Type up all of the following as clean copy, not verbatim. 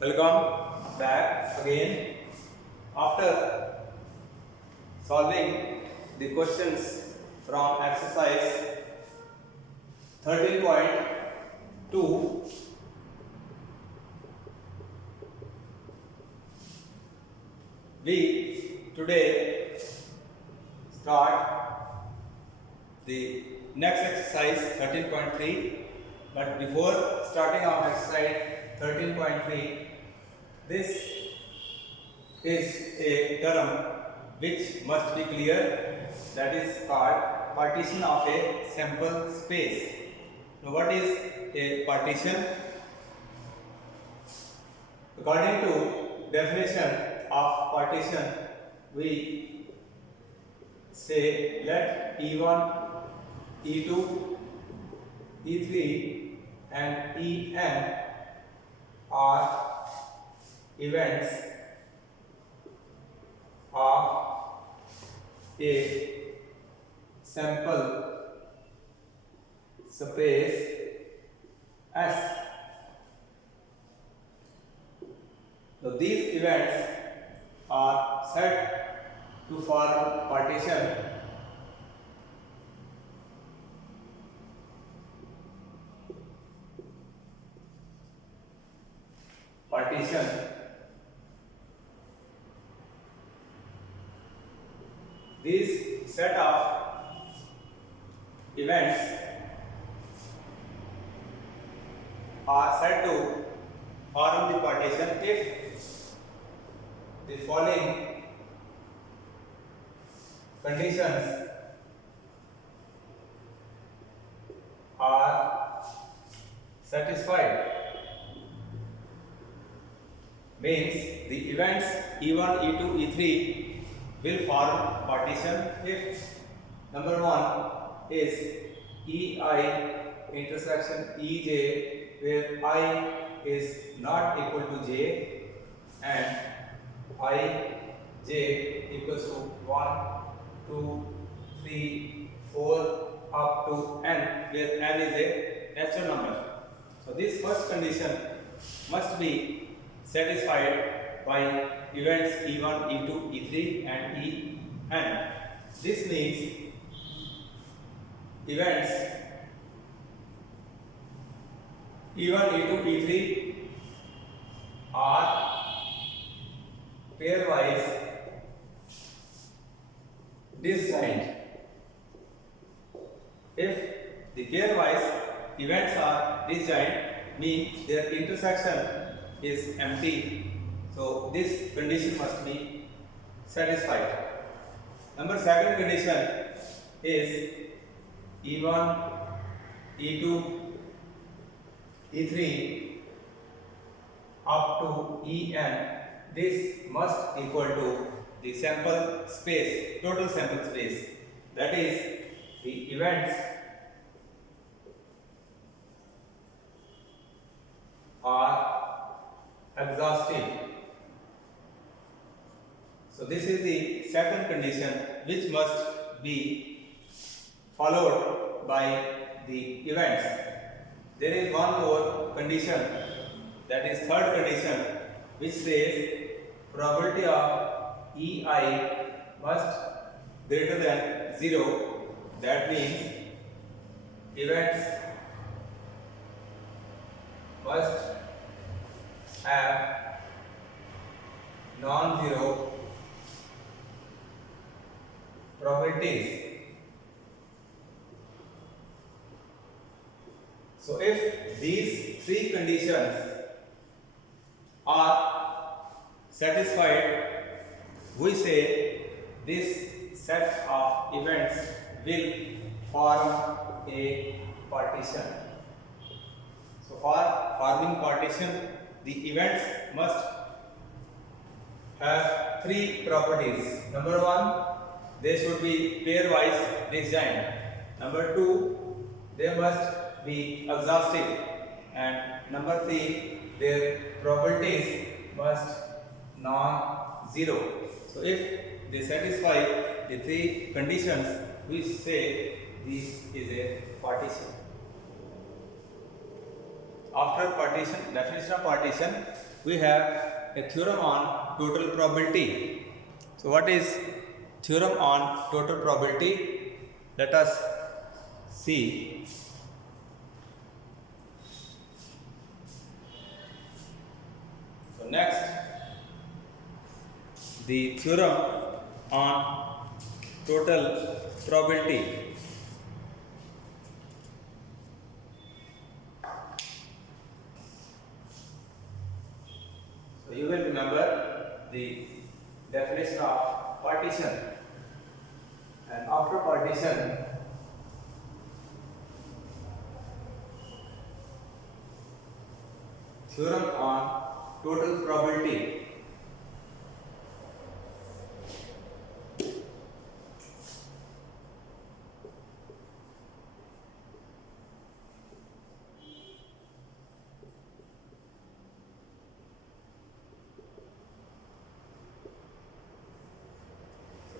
Welcome back again. After solving the questions from exercise 13.2, we today start the next exercise 13.3. But before starting our exercise 13.3, this is a term which must be clear, that is called partition of a sample space. Now, what is a partition? According to definition of partition, we say let E1, E2, E3 and En are events of a sample space S. So these events are said to form partition These set of events are said to form the partition if the following conditions are satisfied. Means the events E1, E2, E3 will form partition if number 1 is EI intersection EJ, where I is not equal to J and IJ equals to 1, 2, 3, 4 up to N, where N is a natural number. So this first condition must be satisfied by events E1, E2, E3 and En. This means events E1, E2, E3 are pairwise disjoint. If the pairwise events are disjoint, means their intersection is empty. So this condition must be satisfied. Second condition is E1, E2, E3 up to En. This must equal to the sample space, total sample space. That is, the events are exhaustive. So this is the second condition which must be followed by the events. There is one more condition, that is third condition, which says probability of EI must greater than 0. That means events must have non-zero probabilities. So if these three conditions are satisfied, we say this set of events will form a partition. So for forming partition, the events must have three properties. Number 1, they should be pairwise disjoint. Number 2, they must be exhaustive. And number 3, their probabilities must non-zero. So if they satisfy the three conditions, we say this is a partition. After partition, definition of partition, we have a theorem on total probability. So what is theorem on total probability? Let us see. So next, the theorem on total probability. So you will remember the definition of partition, and after partition theorem on total probability.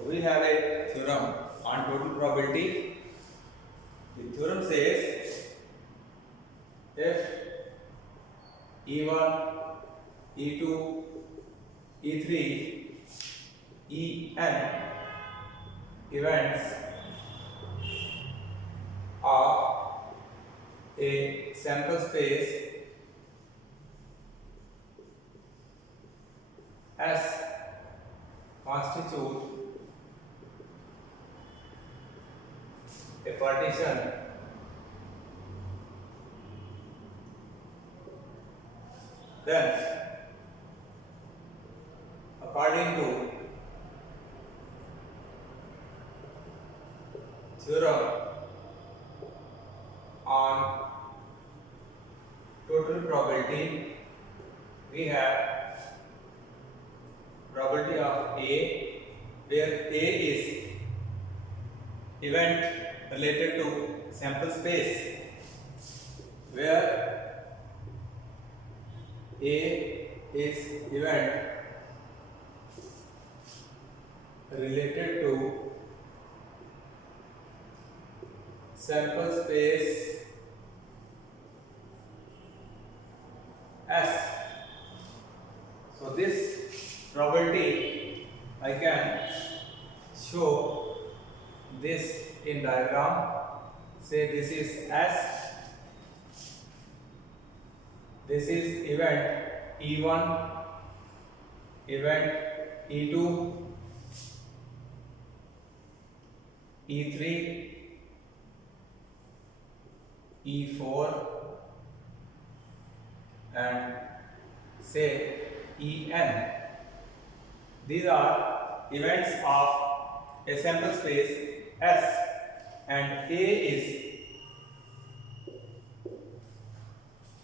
We have a theorem on total probability. The theorem says if E1, E2, E3, En events of a sample space S constitute a partition then according to theorem on total probability, we have probability of A, where A is event related to sample space, where A is event related to sample space S. So this probability I can show this in diagram. Say this is S, this is event E1, event E2, E3, E4 and say En. These are events of a sample space S, and A is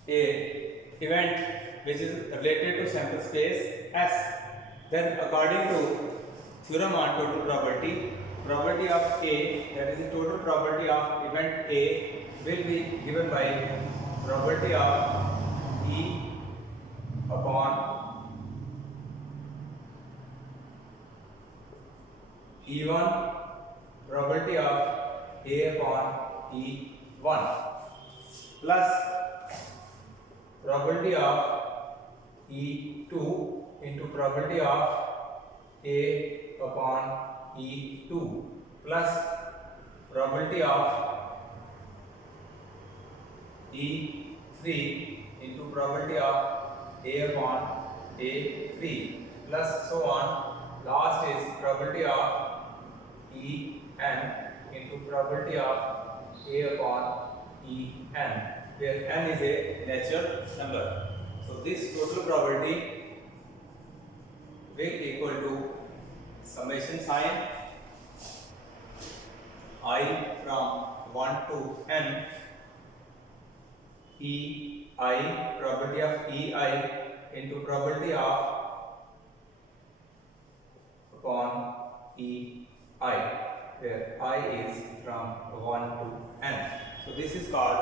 a event which is related to sample space S. Then according to theorem on total probability, probability of A, that is the total probability of event A, will be given by probability of E upon E1, probability of A upon E1 plus probability of E2 into probability of A upon E2 plus probability of E3 into probability of A upon A3 plus so on. Last is probability of En into probability of A upon En, where n is a natural number. So this total probability will equal to summation sign I from 1 to n Ei, probability of Ei into probability of upon Ei, where I is from 1 to n. So this is called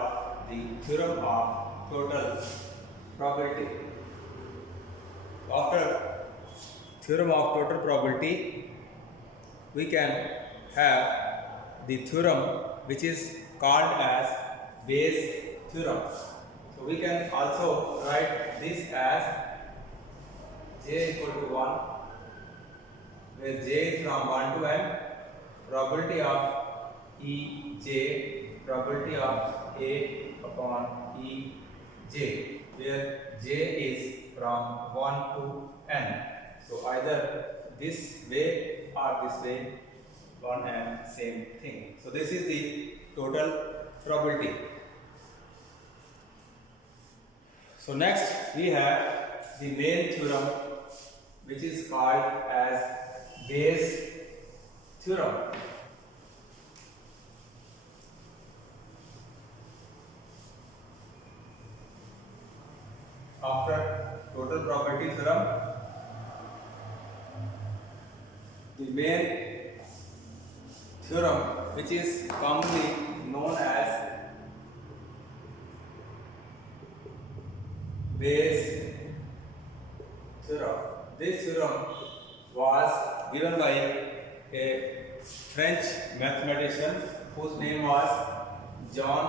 the theorem of total probability. After theorem of total probability, we can have the theorem which is called as Bayes theorem. So we can also write this as j equal to 1, where j is from 1 to n, probability of Ej, probability of A upon Ej, where j is from 1 to n. So either this way or this way, one and same thing. So this is the total probability. So next we have the main theorem, which is called as Bayes theorem. After total probability theorem, the main theorem, which is commonly known as Bayes theorem. This theorem was given by a French mathematician whose name was John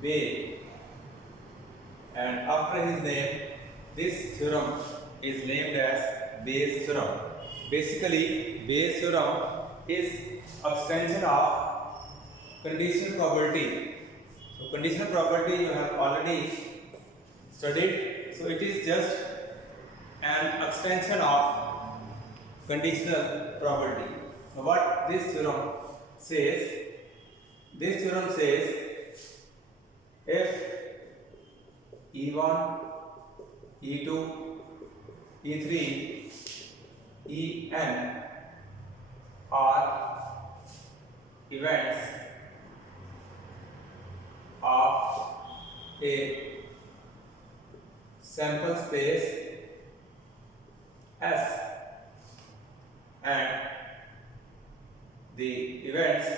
Bayes, and after his name, this theorem is named as Bayes theorem. Basically, Bayes theorem is extension of conditional probability. So conditional probability you have already studied. So it is just an extension of conditional probability. Now what this theorem says? This theorem says if E1, E2, E3, En are events of a sample space S, and the events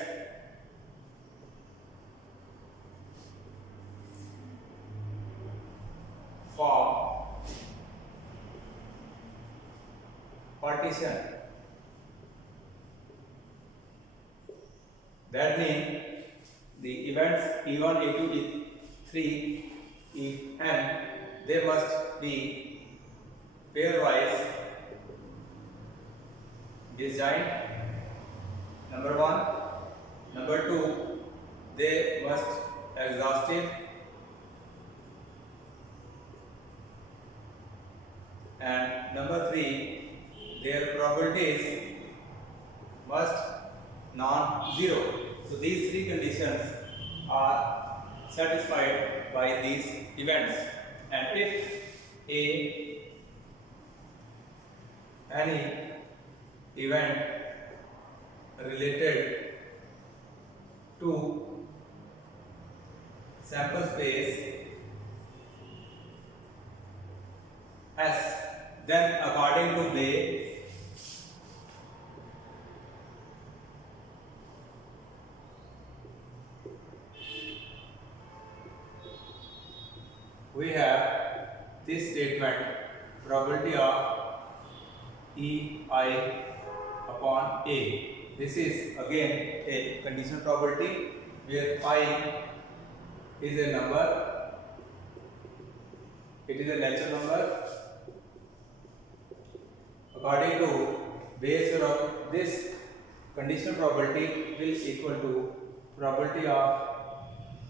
form partition. That means the events E1, E2, E3, En, they must be pairwise disjoint. Number one. Number two, they must exhaustive. And number three, their probabilities must non-zero. So these three conditions are satisfied by these events. And if any event related to sample space S, then according to Bayes, we have this statement, probability of EI upon A. This is again a conditional probability where I is a number, it is a natural number. According to Bayes theorem, this conditional probability will equal to probability of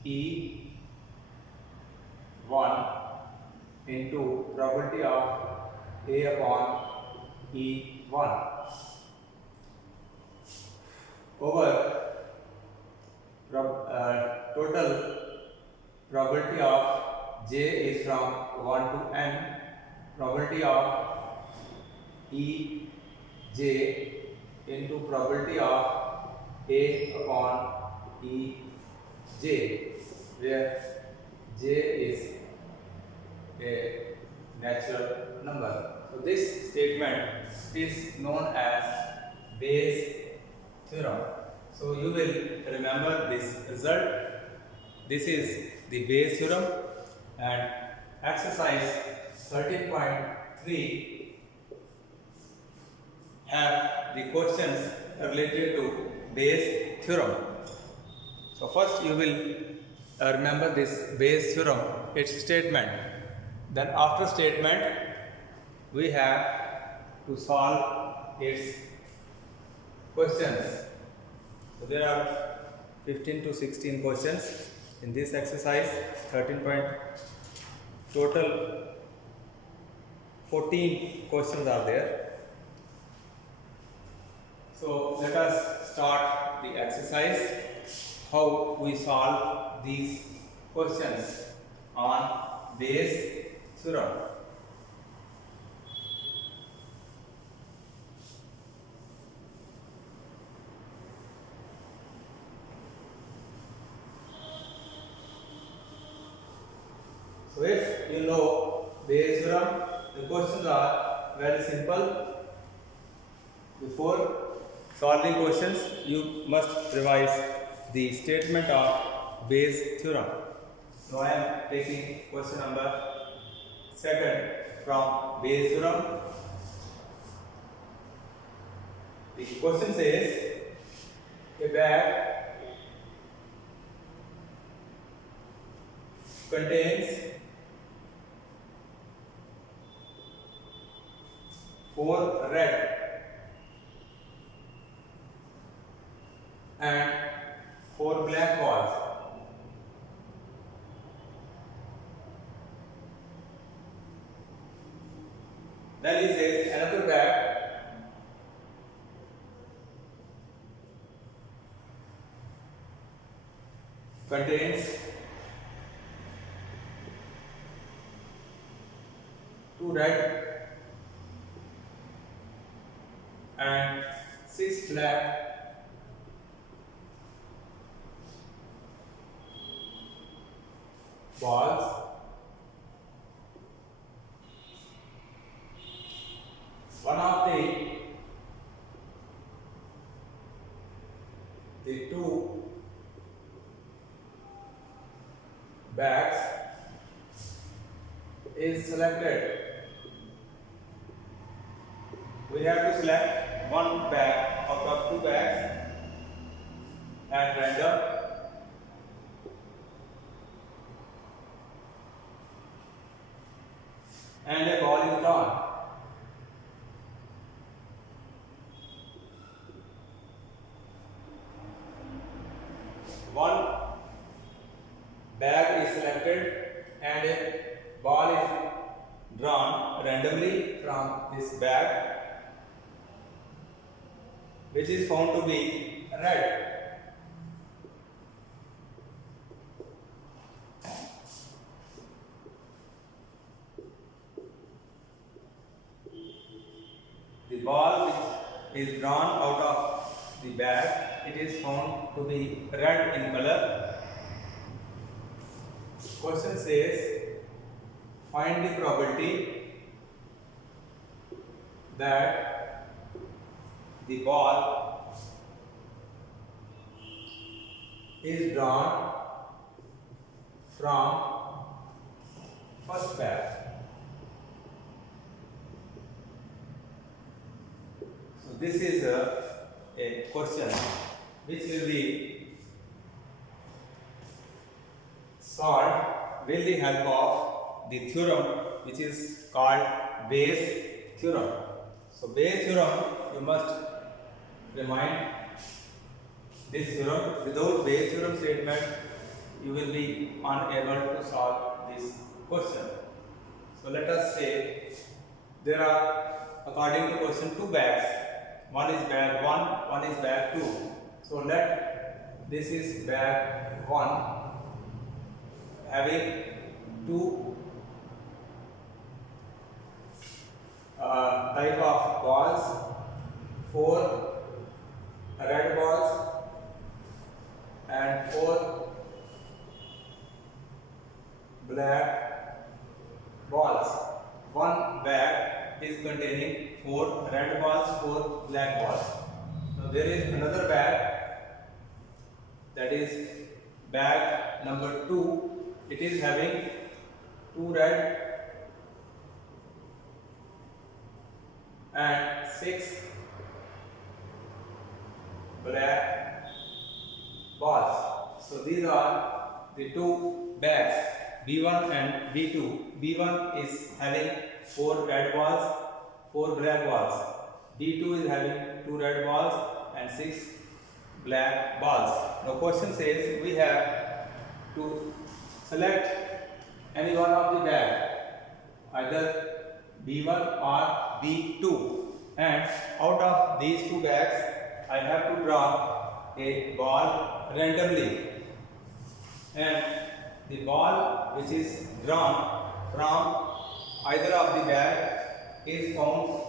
E1 into probability of A upon E1 over total probability of J is from 1 to n, probability of Ej into probability of A upon Ej, where J is a natural number. So this statement is known as Bayes theorem. So you will remember this result. This is the Bayes theorem, and exercise 13.3 have the questions related to Bayes theorem. So first you will remember this Bayes theorem, its statement. Then after statement we have to solve its questions. So there are 15 to 16 questions in this exercise. 13 point total 14 questions are there. So let us start the exercise, how we solve these questions on Bayes theorem. So if you know Bayes theorem, the questions are very simple. Before solving questions, you must revise the statement of Bayes theorem. So I am taking question number 2nd from Bayes theorem. The question says a bag contains 4 red and 4 black balls. Then he says another bag contains 2 red and 6 black balls. One of the 2 bags is selected. We have to select one bag out of 2 bags at random. And a ball is drawn. One bag is selected and a ball is drawn randomly from this bag, which is found to be red. The ball which is drawn out of the bag, it is found to be red in color. Question says, find the probability that the ball is drawn from first bag. So this is a question which will be solved with the help of the theorem which is called Bayes theorem. So Bayes theorem, you must remind this theorem. Without Bayes theorem statement, you will be unable to solve this question. So let us say there are, according to question, 2 bags. One is bag 1, one is bag 2. So let this is bag 1 having 2 type of balls, 4 red balls and 4 black balls. One bag is containing 4 red balls, 4 black balls. Now there is another bag, that is bag number 2. It is having 2 red and 6 black balls. So these are the 2 bags B1 and B2. B1 is having 4 red balls, 4 black balls. B2 is having 2 red balls and 6 black balls. Now question says we have to select any one of the bag, either B1 or B2, and out of these two bags I have to draw a ball randomly, and the ball which is drawn from either of the bag is found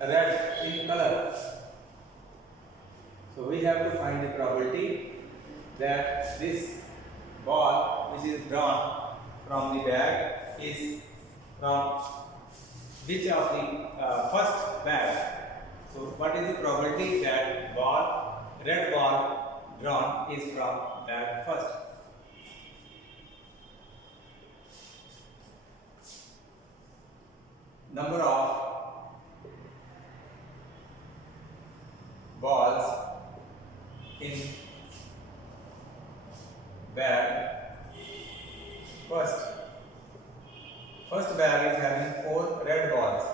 red in color. So we have to find the probability that this ball which is drawn from the bag is from which of the first bag. So what is the probability that red ball drawn is from bag first? Number of balls in bag first. First bag is having 4 red balls.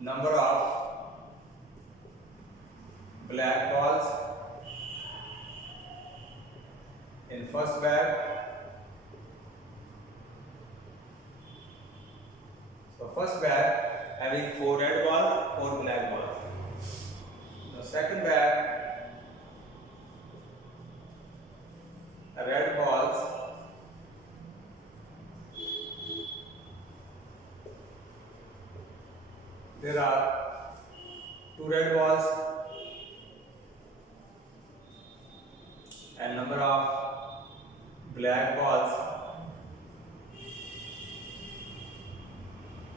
Number of black balls in first bag. So first bag having 4 red balls, 4 black balls. The second bag, red balls, there are 2 red balls and number of black balls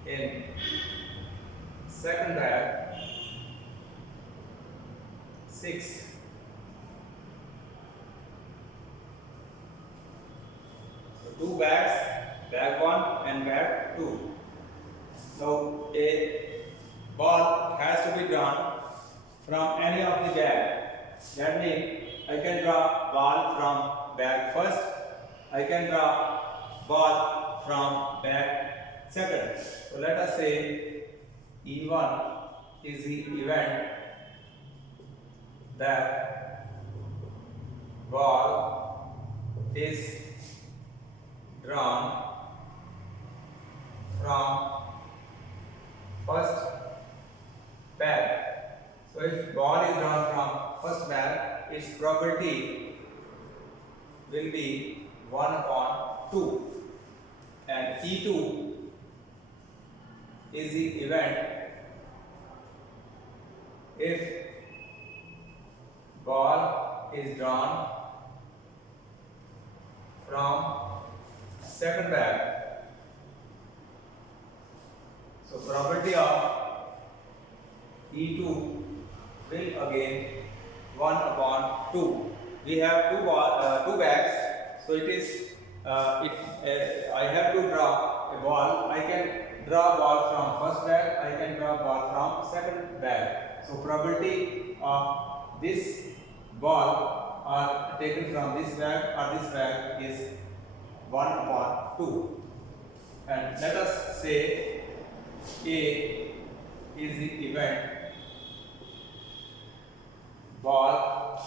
in second bag 6. So 2 bags, bag 1 and bag 2. So a ball has to be drawn from any of the bag. That means I can draw ball from bag first, I can draw ball from bag second. So let us say E1 is the event that ball is drawn from first bag. So if ball is drawn from first bag, its probability will be 1 upon 2, and E2 is the event if ball is drawn from second bag. So probability of E2 will again 1 upon 2. We have two bags, so it is I have to draw a ball. I can draw ball from first bag, I can draw ball from second bag. So probability of this ball are taken from this bag or this bag is 1 upon 2. And let us say A is the event ball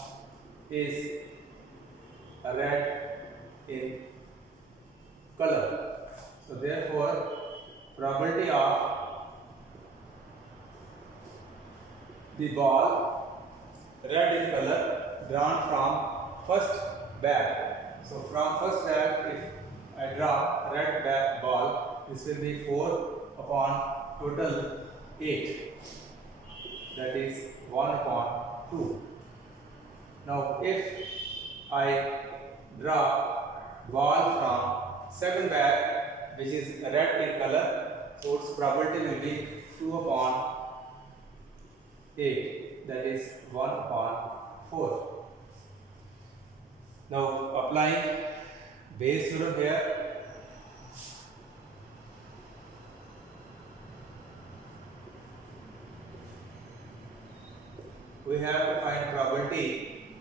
is red in color. So therefore probability of the ball red in color drawn from first bag. So from first bag, if I draw red bag ball, this will be 4 upon total 8, that is 1 upon 2. Now if I draw ball from second bag which is red in color, so its probability will be 2 upon 8, that is 1 upon 4. Now applying Bayes' theorem here, we have to find probability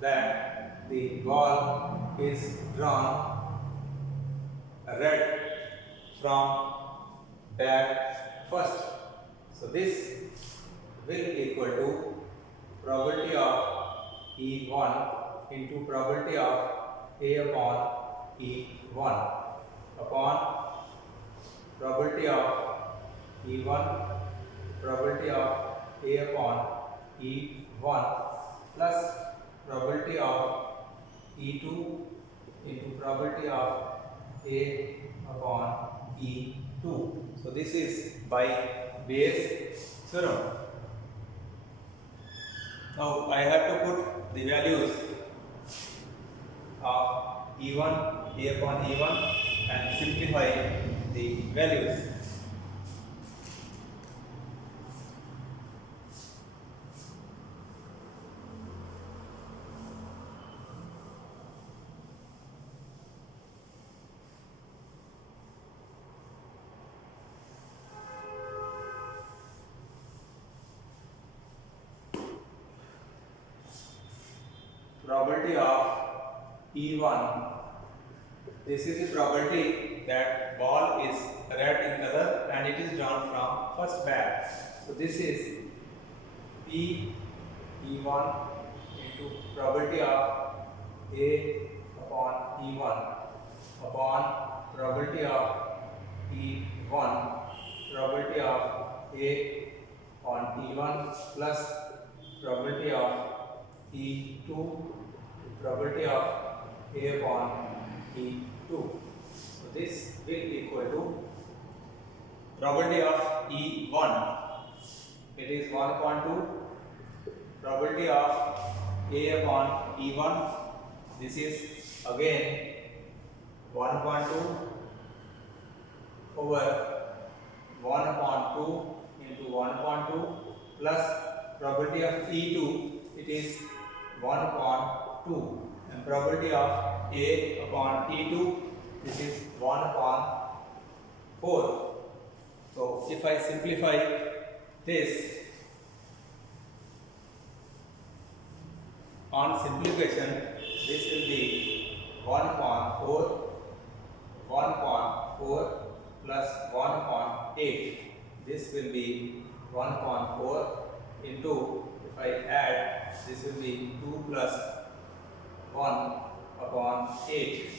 that the ball is drawn red from bag first. So this will equal to probability of E1 into probability of A upon E1 upon probability of E1 probability of A upon E1 plus probability of E2 into probability of A upon E2. So this is by Bayes' theorem. Now I have to put the values of E1, A upon E1 and simplify the values. Probability of E1. This is the probability that ball is red in color and it is drawn from first bag. So this is E1 into probability of A upon E1 upon probability of E1 probability of A on E1 plus probability of E2 probability of A upon E2. So this will equal to probability of E1. It is 1 upon 2. Probability of A upon E1. This is again 1 upon 2 over 1 upon 2 into 1 upon 2 plus probability of E2. It is 1 upon 2 and probability of A upon E2, this is 1 upon 4. So if I simplify this, on simplification this will be 1 upon 4, 1 upon 4 plus 1 upon 8. This will be 1 upon 4 into, if I add, this will be 2 plus 1 upon 8.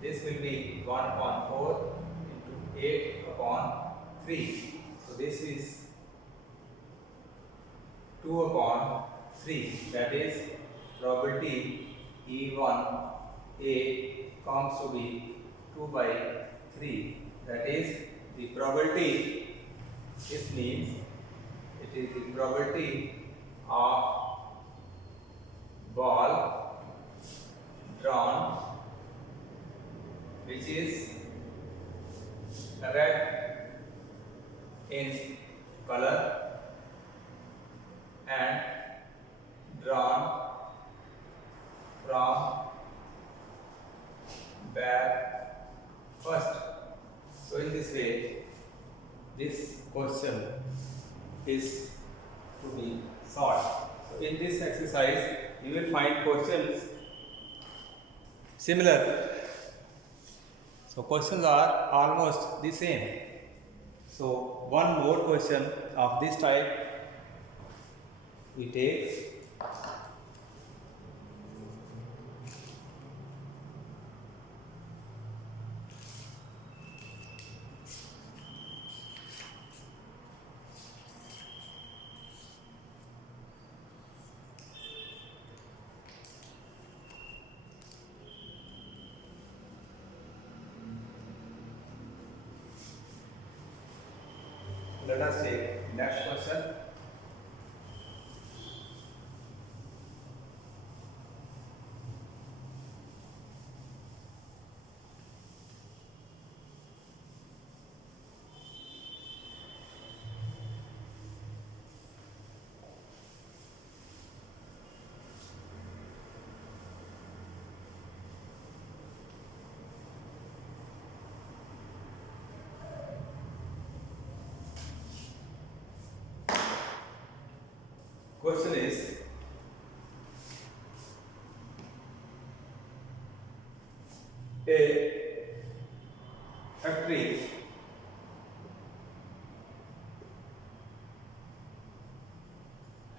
This will be 1 upon 4 into 8 upon 3. So this is 2 upon 3. That is probability E1 A comes to be 2 by 3. That is the probability, this means it is the probability of ball drawn which is red in color and drawn from bag first. So in this way, this question is to be solved. So in this exercise, you will find questions similar. So questions are almost the same. So one more question of this type we take. Let us take next question. Question is, A factory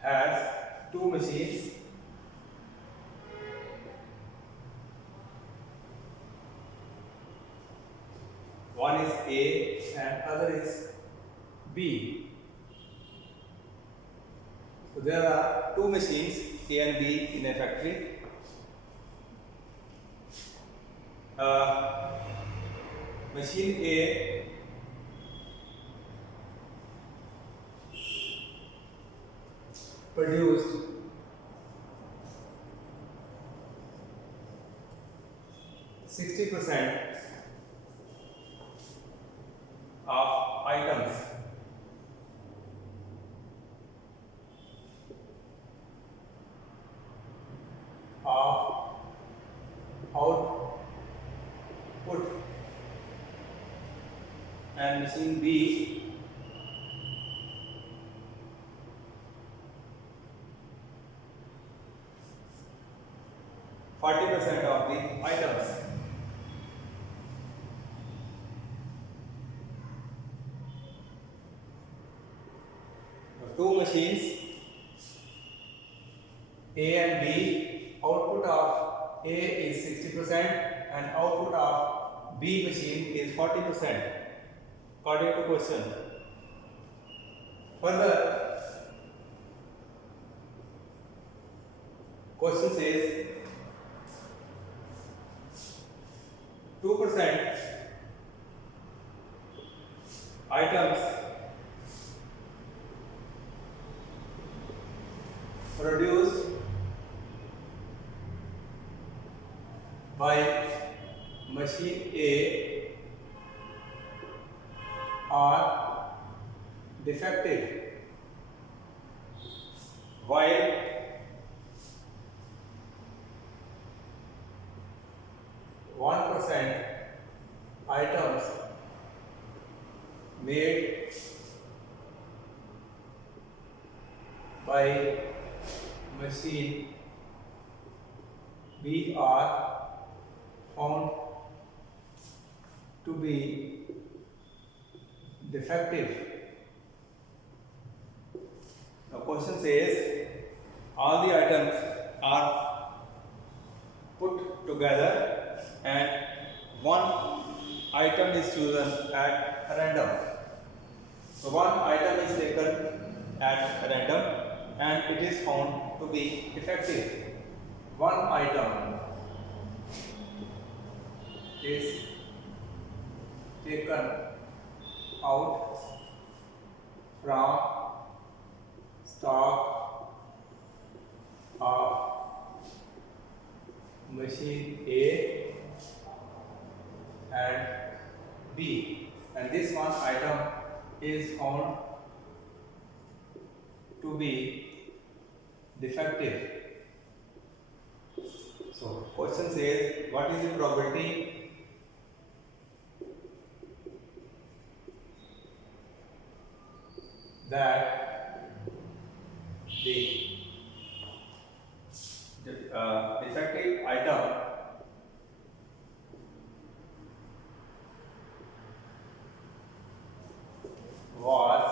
has two machines one is A and other is B. So there are two machines A and B in a factory. Machine A produced 60% of items of output, and machine B 40% of the items. The two machines A and B, output of A is 60% and output of B machine is 40% according to question. Further, question says 2% items produced by machine A are defective, while 1% items made by machine B are found to be defective. The question says all the items are put together and one item is chosen at random. So one item is taken at random and it is found to be defective. One item is taken out from stock of machine A and B, and this one item is found to be defective. So question says what is the probability that the defective item was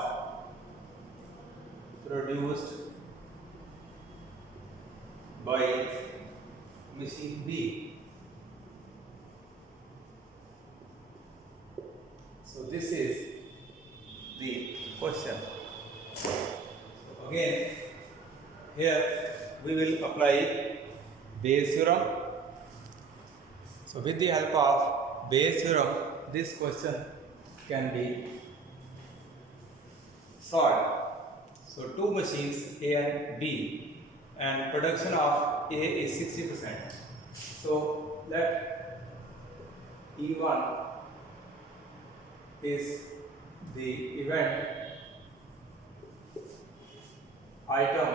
produced by machine B. So this is the question. Again, here we will apply Bayes' theorem. So with the help of Bayes' theorem, this question can be solved. So two machines A and B, and production of A is 60%. So let E1 is the event item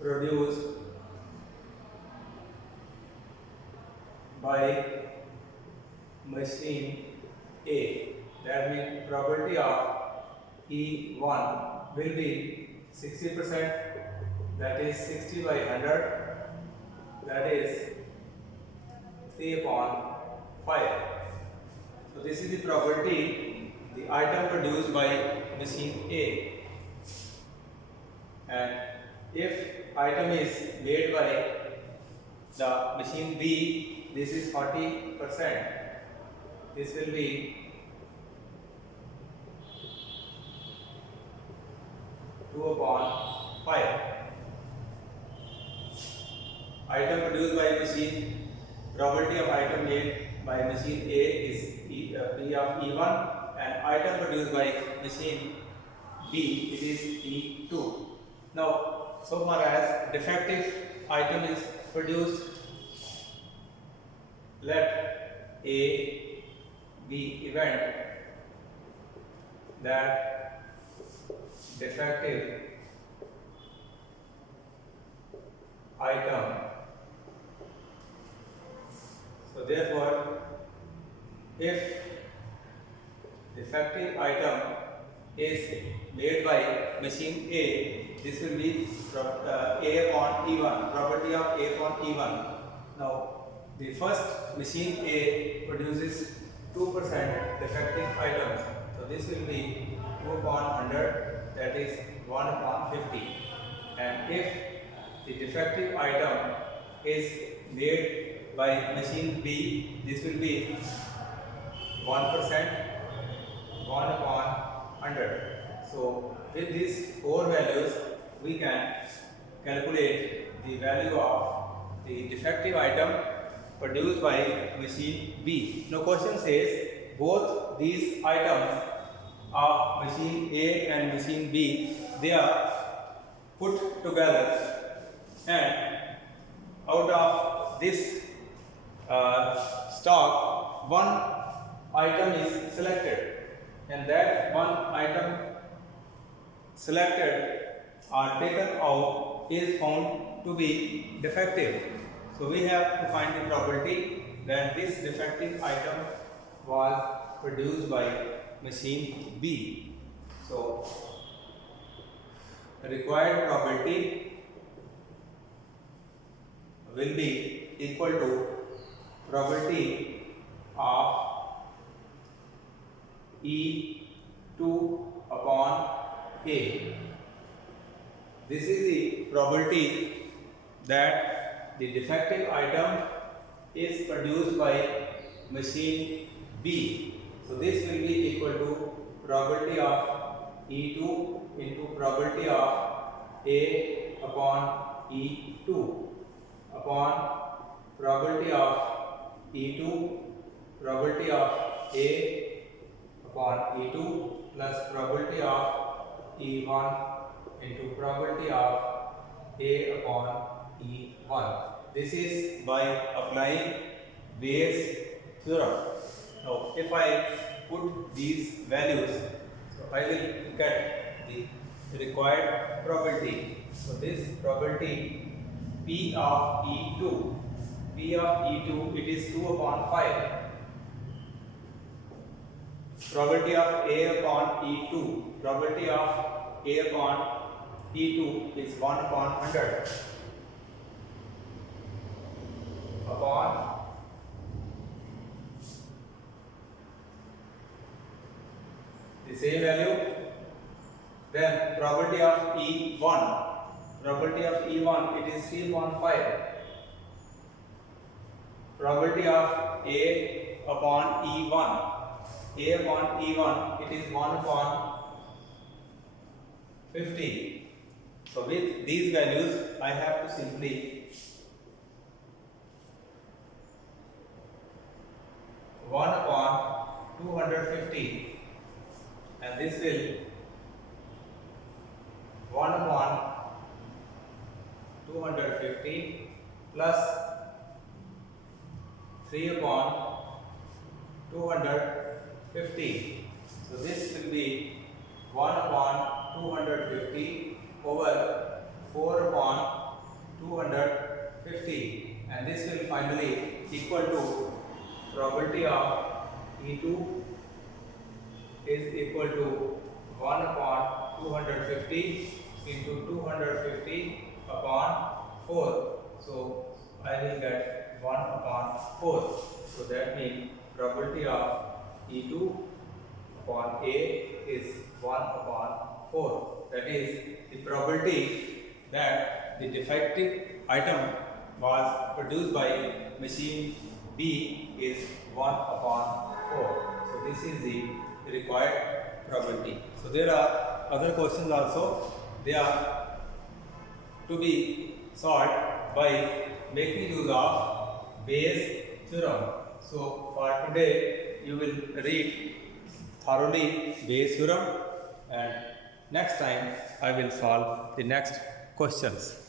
produced by machine A. That means probability of E1 will be 60%, that is 60 by 100, that is 3 upon 5. So this is the probability the item produced by machine A, and if item is made by the machine B, this is 40%. This will be 2 upon 5. Item produced by machine, probability of item made by machine A is P of E1, and item produced by machine B, it is E2. Now, so far as defective item is produced, let A be event that defective item. So therefore, if defective item is made by machine A, this will be A upon E1, probability of A upon E1. Now, the first machine A produces 2% defective items. So this will be 2 upon 100, that is 1 upon 50. And if the defective item is made by machine B, this will be 1%, 1 upon 100. So with these four values, we can calculate the value of the defective item produced by machine B. Now question says both these items of machine A and machine B, they are put together, and out of this stock, one item is selected, and that one item selected or taken out is found to be defective. So we have to find the probability that this defective item was produced by machine B. So the required probability will be equal to probability of E2 upon A. This is the probability that the defective item is produced by machine B. So this will be equal to probability of E2 into probability of A upon E2 upon probability of E2, probability of A upon E2 plus probability of E1 into probability of A upon E1. This is by applying Bayes' theorem. Now, if I put these values, so I will get the required probability. So this probability P of E2, it is 2 upon 5. Probability of A upon E2, probability of A upon E2 is 1 upon 100 upon the same value. Then probability of E1, it is 3 upon 5. Probability of A upon E1, it is 1 upon 50. So with these values, I have to simply 1 upon 250, and this will 1 upon 250 plus 3 upon 250. So this will be 1 upon 250 over 4 upon 250, and this will finally equal to probability of E2 is equal to 1 upon 250 into 250 upon 4. So I will get 1 upon 4. So that means probability of E2 upon A is 1 upon 4. That is the probability that the defective item was produced by machine B is 1 upon 4. So this is the required probability. So there are other questions also. They are to be solved by making use of Bayes' theorem. So for today you will read thoroughly Bayes' theorem, and next time I will solve the next questions.